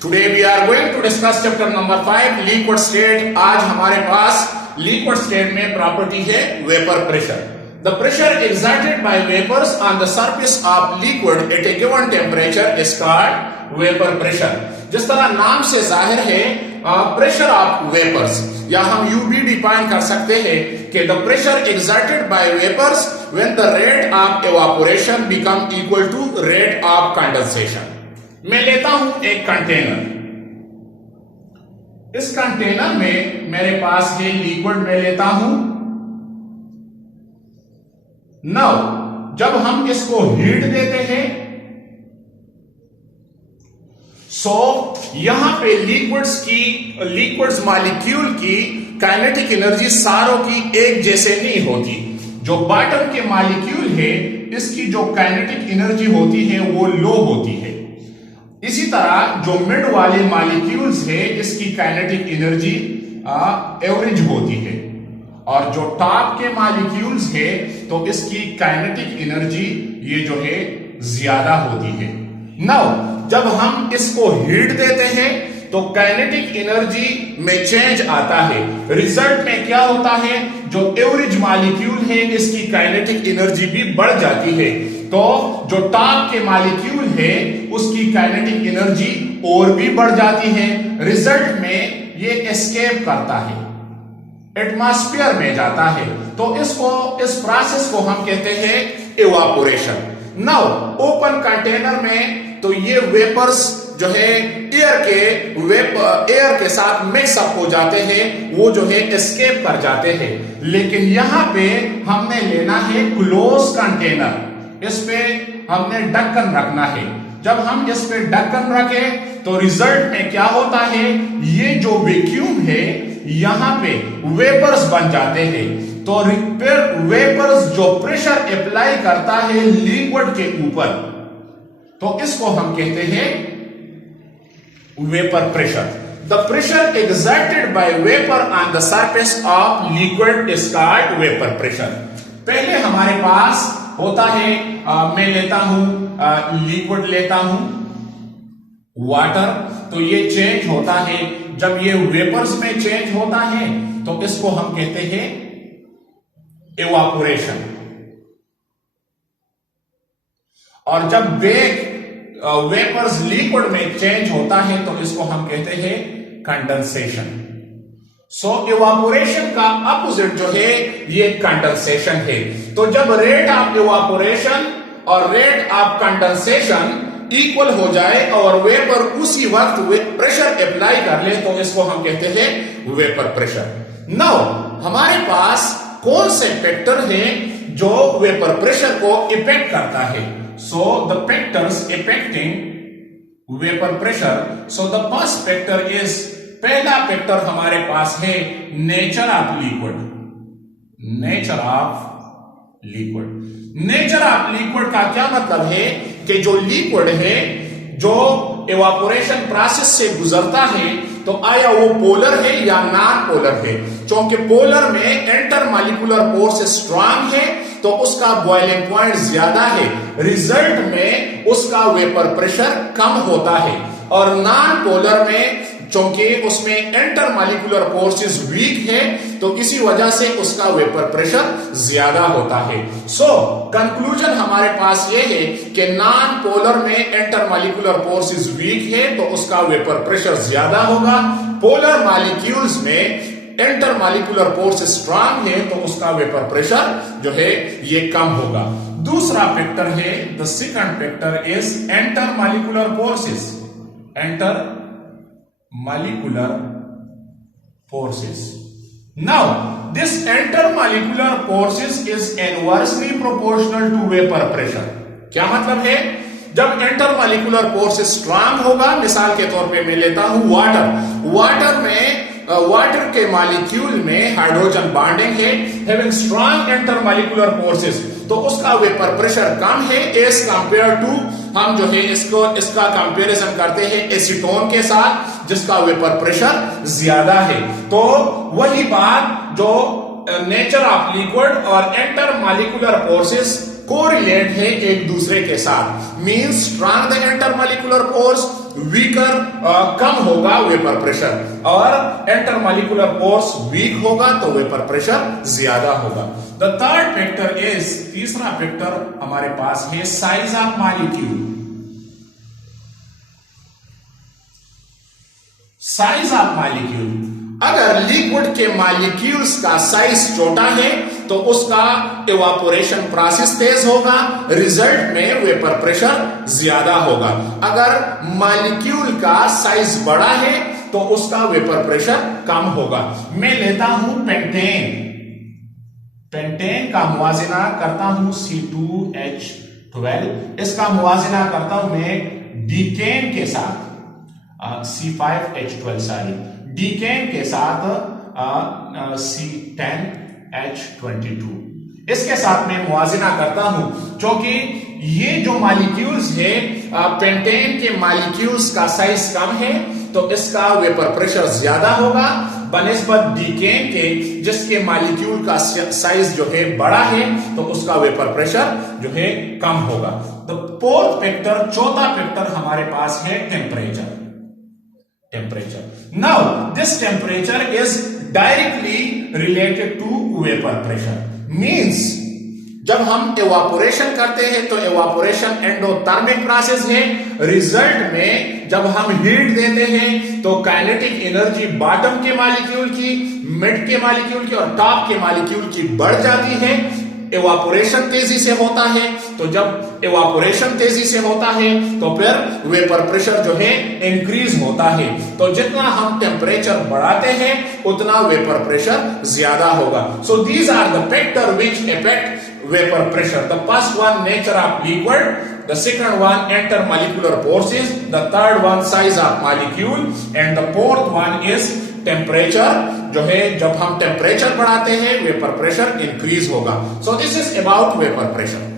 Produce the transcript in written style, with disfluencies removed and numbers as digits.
Today we are going to discuss chapter number 5 liquid state। आज हमारे पास liquid state में property है vapor pressure। The pressure exerted by vapors on the surface of liquid at a given temperature is called vapor pressure। जिस तरह नाम से जाहिर है प्रेशर ऑफ वेपर्स, या हम यू भी डिफाइन कर सकते हैं कि the pressure exerted by vapours when the rate of evaporation become equal to rate of condensation. मैं लेता हूं एक कंटेनर, इस कंटेनर में मेरे पास है लिक्विड, मैं लेता हूं। नाउ जब हम इसको हीट देते हैं यहां पे लिक्विड्स मॉलिक्यूल की काइनेटिक एनर्जी सारों की एक जैसे नहीं होती। जो बॉटम के मॉलिक्यूल है इसकी जो काइनेटिक एनर्जी होती है वो लो होती है। इसी तरह जो मिड वाले मॉलिक्यूल्स है इसकी काइनेटिक एनर्जी एवरेज होती है, और जो टॉप के मॉलिक्यूल्स है तो इसकी काइनेटिक एनर्जी ये जो है ज्यादा होती है। नाउ जब हम इसको हीट देते हैं तो काइनेटिक एनर्जी में चेंज आता है। रिजल्ट में क्या होता है, जो एवरेज मॉलिक्यूल है इसकी काइनेटिक एनर्जी भी बढ़ जाती है, तो जो टॉप के मॉलिक्यूल है उसकी काइनेटिक एनर्जी और भी बढ़ जाती है। रिजल्ट में ये एस्केप करता है, एटमॉस्फेयर में जाता है, तो इस प्रोसेस को हम कहते हैं इवापोरेशन। नाउ ओपन कंटेनर में तो ये वेपर्स जो है एयर के साथ मिक्सअप हो जाते हैं, वो जो है एस्केप कर जाते हैं। लेकिन यहां पे हमने लेना है क्लोज कंटेनर, इस पे हमने ढक्कन रखना है। जब हम इस पे ढक्कन रखें तो रिजल्ट में क्या होता है, ये जो वैक्यूम है यहां पे वेपर्स बन जाते हैं। तो फिर वेपर्स जो प्रेशर अप्लाई करता है लिक्विड के ऊपर, तो इसको हम कहते हैं vapour pressure. The pressure exerted bye vapour on the surface of liquid is called vapour pressure. पहले हमारे पास होता है मैं लेता हूं लिक्विड, लेता हूं वाटर, तो ये चेंज होता है। जब ये वेपर्स में चेंज होता है तो इसको हम कहते हैं इवापोरेशन, और जब वेपर्स लिक्विड में चेंज होता है तो इसको हम कहते हैं कंडेंसेशन। इवापोरेशन का अपोजिट जो है ये कंडेंसेशन है। तो जब रेट ऑफ इवापोरेशन और रेट ऑफ कंडेंसेशन इक्वल हो जाए और वेपर उसी वक्त प्रेशर अप्लाई कर ले तो इसको हम कहते हैं वेपर प्रेशर। नाउ हमारे पास कौन से फैक्टर हैं जो वेपर प्रेशर को इफेक्ट करता है? The factors affecting vapour pressure, the first factor is, पहला फैक्टर हमारे पास है nature of liquid. Nature of liquid, nature of liquid का क्या मतलब है कि जो लिक्विड है जो इवापोरेशन प्रोसेस से गुजरता है तो आया वो पोलर है या नॉन पोलर है। क्योंकि पोलर में इंटरमॉलिक्यूलर फोर्स स्ट्रांग है तो उसका बॉइलिंग पॉइंट ज्यादा है, रिजल्ट में उसका वेपर प्रेशर कम होता है। और नॉन पोलर में क्योंकि उसमें इंटरमॉलिक्यूलर फोर्सेस वीक है तो इसी वजह से उसका वेपर प्रेशर ज्यादा होता है। कंक्लूजन हमारे पास ये है कि नॉन पोलर में इंटरमॉलिक्यूलर फोर्सेस वीक है तो उसका वेपर प्रेशर ज्यादा होगा। पोलर मॉलिक्यूल्स में इंटरमॉलिक्यूलर फोर्स स्ट्रांग है तो उसका वेपर प्रेशर जो है ये कम होगा। दूसरा फैक्टर है, the second factor is intermolecular forces. Intermolecular forces. Now, this intermolecular forces is inversely proportional to vapor pressure. क्या मतलब है? जब इंटरमॉलिक्यूलर फोर्स स्ट्रांग होगा, मिसाल के तौर पे मैं लेता हूं वाटर के मॉलिक्यूल में हाइड्रोजन बॉन्डिंग है, हैविंग स्ट्रांग इंटरमॉलिक्यूलर फोर्सेस, तो उसका वेपर प्रेशर कम है एज कंपेयर टू, हम जो है इसका कंपैरिजन करते हैं एसीटोन के साथ जिसका वेपर प्रेशर ज्यादा है। तो वही बात जो नेचर ऑफ लिक्विड और इंटरमॉलिक्यूलर फोर्सेस कोरिलेट है एक दूसरे के साथ, means strong the intermolecular force, weaker कम होगा वेपर प्रेशर, और इंटरमॉलिक्यूलर फोर्स वीक होगा तो वेपर प्रेशर ज्यादा होगा। द थर्ड फैक्टर इज, तीसरा फैक्टर हमारे पास है size of molecule. Size of molecule, अगर लिक्विड के मॉलिक्यूल्स का साइज छोटा है तो उसका इवापोरेशन प्रोसेस तेज होगा, रिजल्ट में वेपर प्रेशर ज्यादा होगा। अगर मॉलिक्यूल का साइज बड़ा है तो उसका वेपर प्रेशर कम होगा। मैं लेता हूं पेंटेन, पेंटेन का मुवाजिना करता हूं C2H12, इसका मुवाजिना करता हूं मैं डीकेन के साथ, C5H12 सॉरी, डीकेन के साथ C10H22, इसके साथ मैं मुवाजिना करता हूं, क्योंकि ये जो मॉलिक्यूल्स है, पेंटेन के मॉलिक्यूल्स का साइज कम है तो इसका वेपर प्रेशर ज्यादा होगा बनिस्बत डीकेन के, जिसके मॉलिक्यूल का साइज जो है बड़ा है तो उसका वेपर प्रेशर जो है कम होगा। द फोर्थ फैक्टर, चौथा फैक्टर हमारे पास है temperature. Temperature. Now, this temperature is directly related to vapor pressure. Means, जब हम evaporation करते हैं तो evaporation एंडोथर्मिक प्रोसेस है। रिजल्ट में जब हम हीट देते हैं तो काइनेटिक एनर्जी बॉटम के मॉलिक्यूल की, मिड के मॉलिक्यूल की और टॉप के मॉलिक्यूल की बढ़ जाती है। इवापोरेशन तेजी से होता है, तो जब इवापोरेशन तेजी से होता है तो फिर वेपर प्रेशर जो है इंक्रीज होता है। तो जितना हम टेम्परेचर बढ़ाते हैं उतना वेपर प्रेशर ज्यादा होगा। So these are the factor which affect vapour pressure. The first one nature of liquid, the second one intermolecular forces, the third one size of molecule and the fourth one is temperature. जो है जब हम temperature बढ़ाते हैं vapour pressure increase होगा। So this is about vapour pressure.